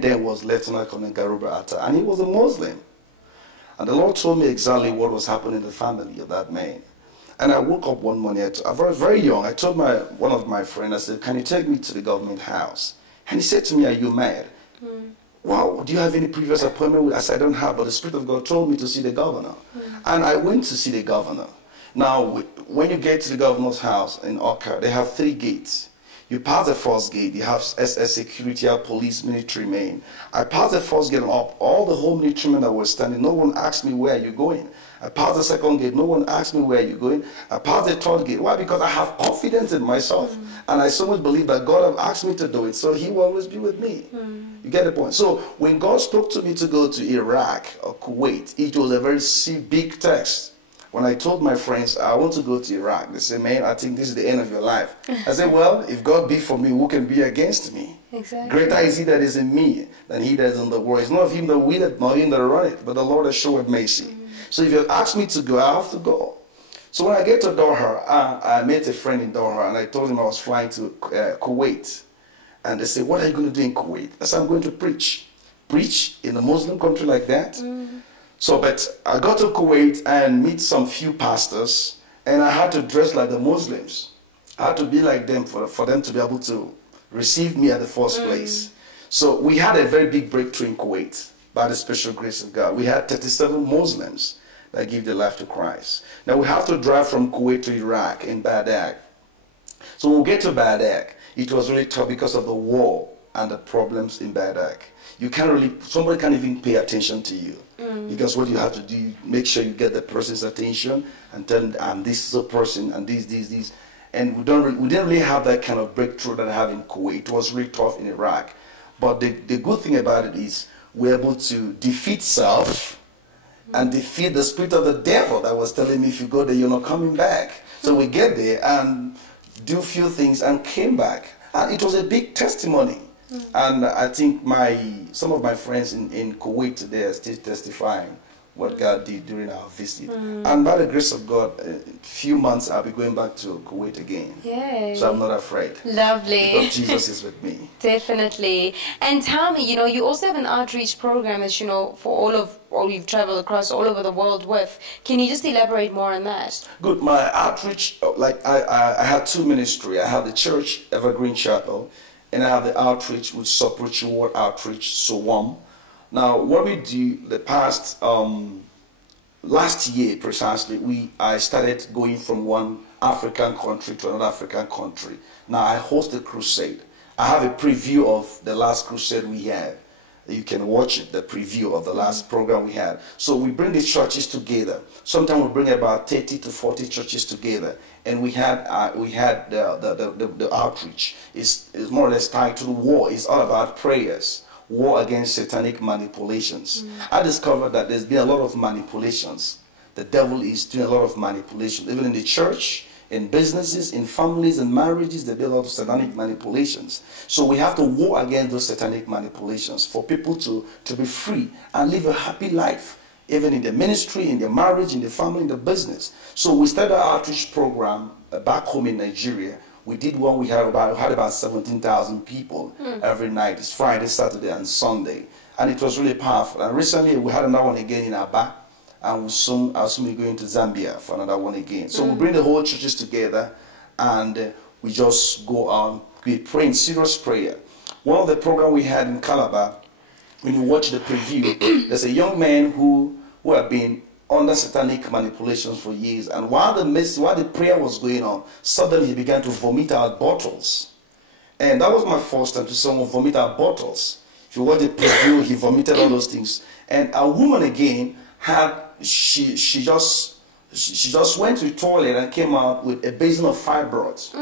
Then was Lieutenant Colonel Garuba Atta, and he was a Muslim. And the Lord told me exactly what was happening in the family of that man. And I woke up one morning, I was very young, I told one of my friends, I said, can you take me to the government house? And he said to me, are you mad? Wow, do you have any previous appointment? I said, I don't have, but the Spirit of God told me to see the governor. And I went to see the governor. Now, when you get to the governor's house in Oka, they have 3 gates. You pass the first gate, you have SS security, police, military men. I passed the first gate and up, all the whole military men that were standing, no one asked me where you're going. I passed the second gate, no one asked me where you're going. I passed the third gate. Why? Because I have confidence in myself. And I so much believe that God have asked me to do it, so he will always be with me. You get the point? So when God spoke to me to go to Iraq or Kuwait, it was a very big text. When I told my friends, I want to go to Iraq, they said, man, I think this is the end of your life. I said, well, if God be for me, who can be against me? Exactly. Greater is he that is in me than he that is in the world. It's not of him that willeth, nor him that run it, but the Lord has showed mercy. So if you ask me to go, I have to go. So when I get to Doha, I met a friend in Doha, and I told him I was flying to Kuwait. And they said, what are you going to do in Kuwait? I said, I'm going to preach. Preach in a Muslim country like that? So, but I got to Kuwait and meet some few pastors, and I had to dress like the Muslims. I had to be like them for them to be able to receive me at the first place. So we had a very big breakthrough in Kuwait by the special grace of God. We had 37 Muslims that give their life to Christ. Now we have to drive from Kuwait to Iraq in Baghdad. So when we get to Baghdad, it was really tough because of the war and the problems in Baghdad. You can't really, somebody can't even pay attention to you. Because what you have to do, you make sure you get the person's attention and tell them, this is a person, and this. And we didn't really have that kind of breakthrough that I have in Kuwait. It was really tough in Iraq. But the good thing about it is we're able to defeat self and defeat the spirit of the devil that was telling me, if you go there, you're not coming back. So we get there and do a few things and came back. And it was a big testimony. And I think some of my friends in Kuwait today are still testifying what God did during our visit. And by the grace of God, in a few months I'll be going back to Kuwait again. Yay. So I'm not afraid. Lovely. Because Jesus is with me. Definitely. And tell me, you also have an outreach program that, for all you've traveled across all over the world with. Can you just elaborate more on that? Good. My outreach, I have 2 ministries. I have the church, Evergreen Chapel, and I have the outreach with Sopuruchi World Outreach, SOWAM. Now, what we do, the past, last year precisely, I started going from one African country to another African country. Now, I host a crusade. I have a preview of the last crusade we had. You can watch it, the preview of the last program we had. So we bring these churches together. Sometimes we bring about 30 to 40 churches together. And we had the outreach. It's more or less tied to the war. It's all about prayers. War against satanic manipulations. I discovered that there's been a lot of manipulations. The devil is doing a lot of manipulations. Even in the church, in businesses, in families, and marriages, there's been a lot of satanic manipulations. So we have to war against those satanic manipulations for people to be free and live a happy life, even in the ministry, in the marriage, in the family, in the business. So we started our outreach program back home in Nigeria. We did one, we had about 17,000 people every night. It's Friday, Saturday, and Sunday. And it was really powerful. And recently we had another one again in Aba. And I'll soon be going to Zambia for another one again. So we bring the whole churches together and we just go on, we pray in serious prayer. One of the programs we had in Calabar, when you watch the preview, there's a young man who had been under satanic manipulations for years, and while the prayer was going on, suddenly he began to vomit out bottles. And that was my first time to see someone vomit out bottles. If you watch the preview, he vomited all those things. And a woman again she just went to the toilet and came out with a basin of fibroids.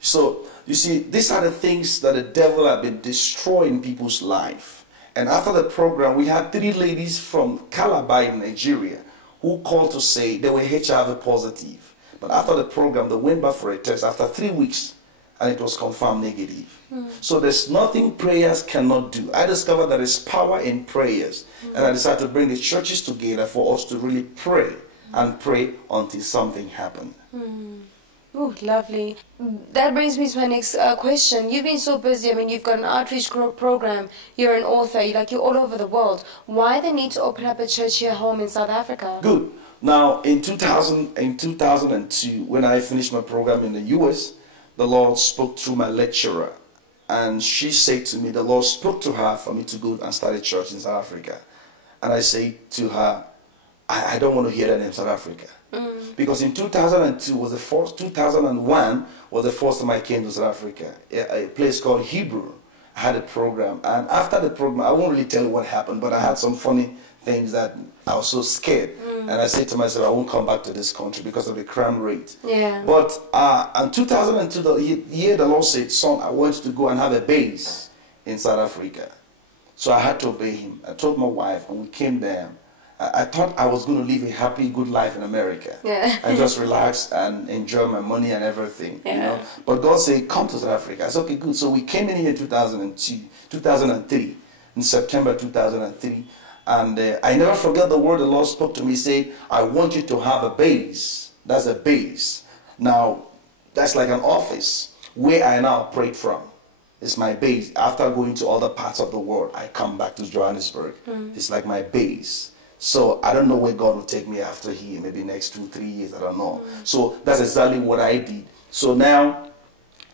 So you see, these are the things that the devil has been destroying people's life. And after the program, we had 3 ladies from Calabar in Nigeria who called to say they were HIV positive. But after the program, they went back for a test after 3 weeks, and it was confirmed negative. So there's nothing prayers cannot do. I discovered there is power in prayers. And I decided to bring the churches together for us to really pray and pray until something happened. Oh, lovely. That brings me to my next question. You've been so busy. I mean, you've got an outreach program. You're an author. You're all over the world. Why the need to open up a church here home in South Africa? Good. Now, in 2002, when I finished my program in the U.S., the Lord spoke through my lecturer. And she said to me, the Lord spoke to her for me to go and start a church in South Africa. And I said to her, I don't want to hear that name, South Africa. Because in 2002 was the first, 2001 was the first time I came to South Africa, a place called Hebrew. I had a program, and after the program, I won't really tell you what happened, but I had some funny things that I was so scared. And I said to myself, I won't come back to this country because of the crime rate. Yeah. But in 2002, the Lord said, son, I want you to go and have a base in South Africa. So I had to obey him. I told my wife, and we came there. I thought I was going to live a happy, good life in America. Yeah. I just relax and enjoy my money and everything, Yeah. you know. But God said, come to South Africa. I said, okay, good. So we came in here in 2003, in September 2003. And I never forget the word the Lord spoke to me. He said, I want you to have a base. That's a base. Now, that's like an office where I now operate from. It's my base. After going to other parts of the world, I come back to Johannesburg. It's like my base. So I don't know where God will take me after here, maybe next 2-3 years, I don't know. So that's exactly what I did. So now,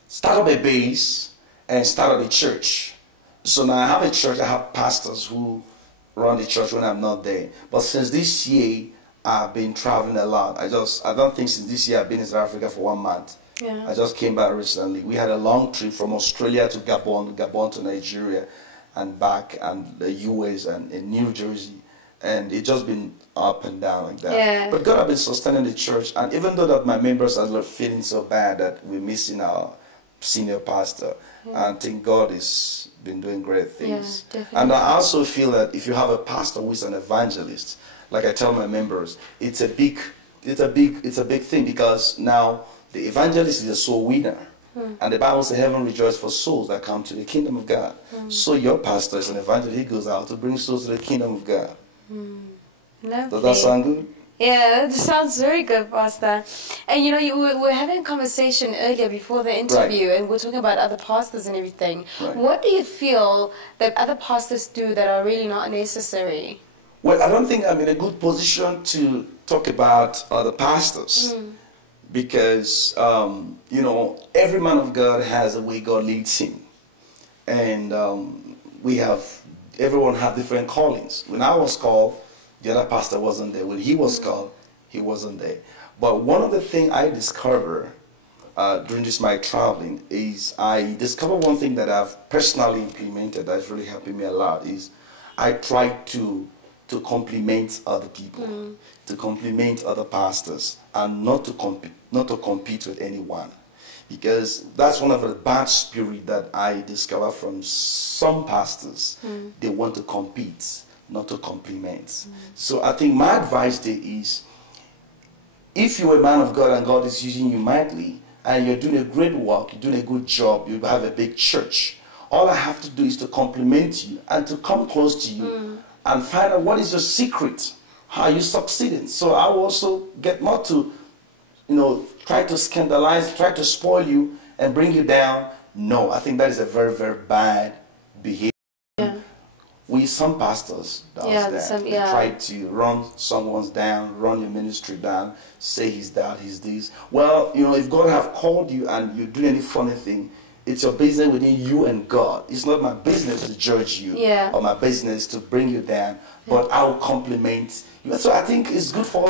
start up a base and start up a church. So now I have a church, I have pastors who run the church when I'm not there. But since this year, I've been traveling a lot. I don't think since this year I've been in South Africa for 1 month. Yeah. I just came back recently. We had a long trip from Australia to Gabon, Gabon to Nigeria, and back, and the US and in New Jersey. And it's just been up and down like that. Yeah. But God has been sustaining the church. And even though that my members are feeling so bad that we're missing our senior pastor, I think God has been doing great things. Yeah, and I also feel that if you have a pastor who is an evangelist, like I tell my members, it's a big thing, because now the evangelist is a soul winner. And the Bible says heaven rejoices for souls that come to the kingdom of God. So your pastor is an evangelist. He goes out to bring souls to the kingdom of God. Lovely. Does that sound good? Yeah, that sounds very good, Pastor. And we were having a conversation earlier before the interview, and we're talking about other pastors and everything. Right. What do you feel that other pastors do that are really not necessary? Well, I don't think I'm in a good position to talk about other pastors. Because, every man of God has a way God leads him. And everyone have different callings. When I was called, the other pastor wasn't there. When he was called, he wasn't there. But one of the things I discovered during my traveling is I discovered one thing that I've personally implemented that's really helping me a lot is I try to compliment other people, to compliment other pastors, and not to compete with anyone. Because that's one of the bad spirits that I discover from some pastors. They want to compete, not to compliment. So I think my advice there is, if you're a man of God and God is using you mightily, and you're doing a great work, you're doing a good job, you have a big church, all I have to do is to compliment you and to come close to you and find out what is your secret, how are you succeeding. So I will also get more to, try to scandalize, try to spoil you and bring you down. No, I think that is a very, very bad behavior. Yeah. Some pastors does that. They try to run someone's down, run your ministry down, say he's that, he's this. Well, if God have called you and you do any funny thing, it's your business within you and God. It's not my business to judge you or my business to bring you down, but I will compliment you. So I think it's good for